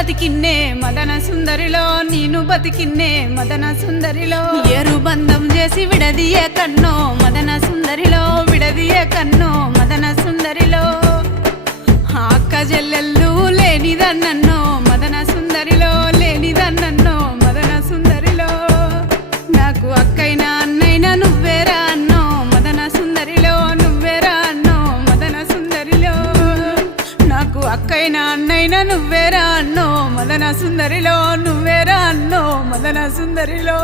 బతికిన్నే మదన సుందరిలో నేను బతికిన్నే మదన సుందరిలో ఏరు బంధం చేసి విడదియే కన్నో మదన సుందరిలో విడదియే కన్నో మదన సుందరిలో అక్క చెల్లెళ్ళు లేనిదన్నో మదన సుందరిలో లేనిదన్నో మదన సుందరిలో నాకు అక్కైనా అన్నైనా నువ్వేరా అన్నో మదన సుందరిలో నువ్వేరా అన్నో మదన సుందరిలో నాకు అక్కైనా అన్నైనా నువ్వేరా అన్నో మదన సుందరిలో నువ్వేరా అన్నో మదన సుందరిలో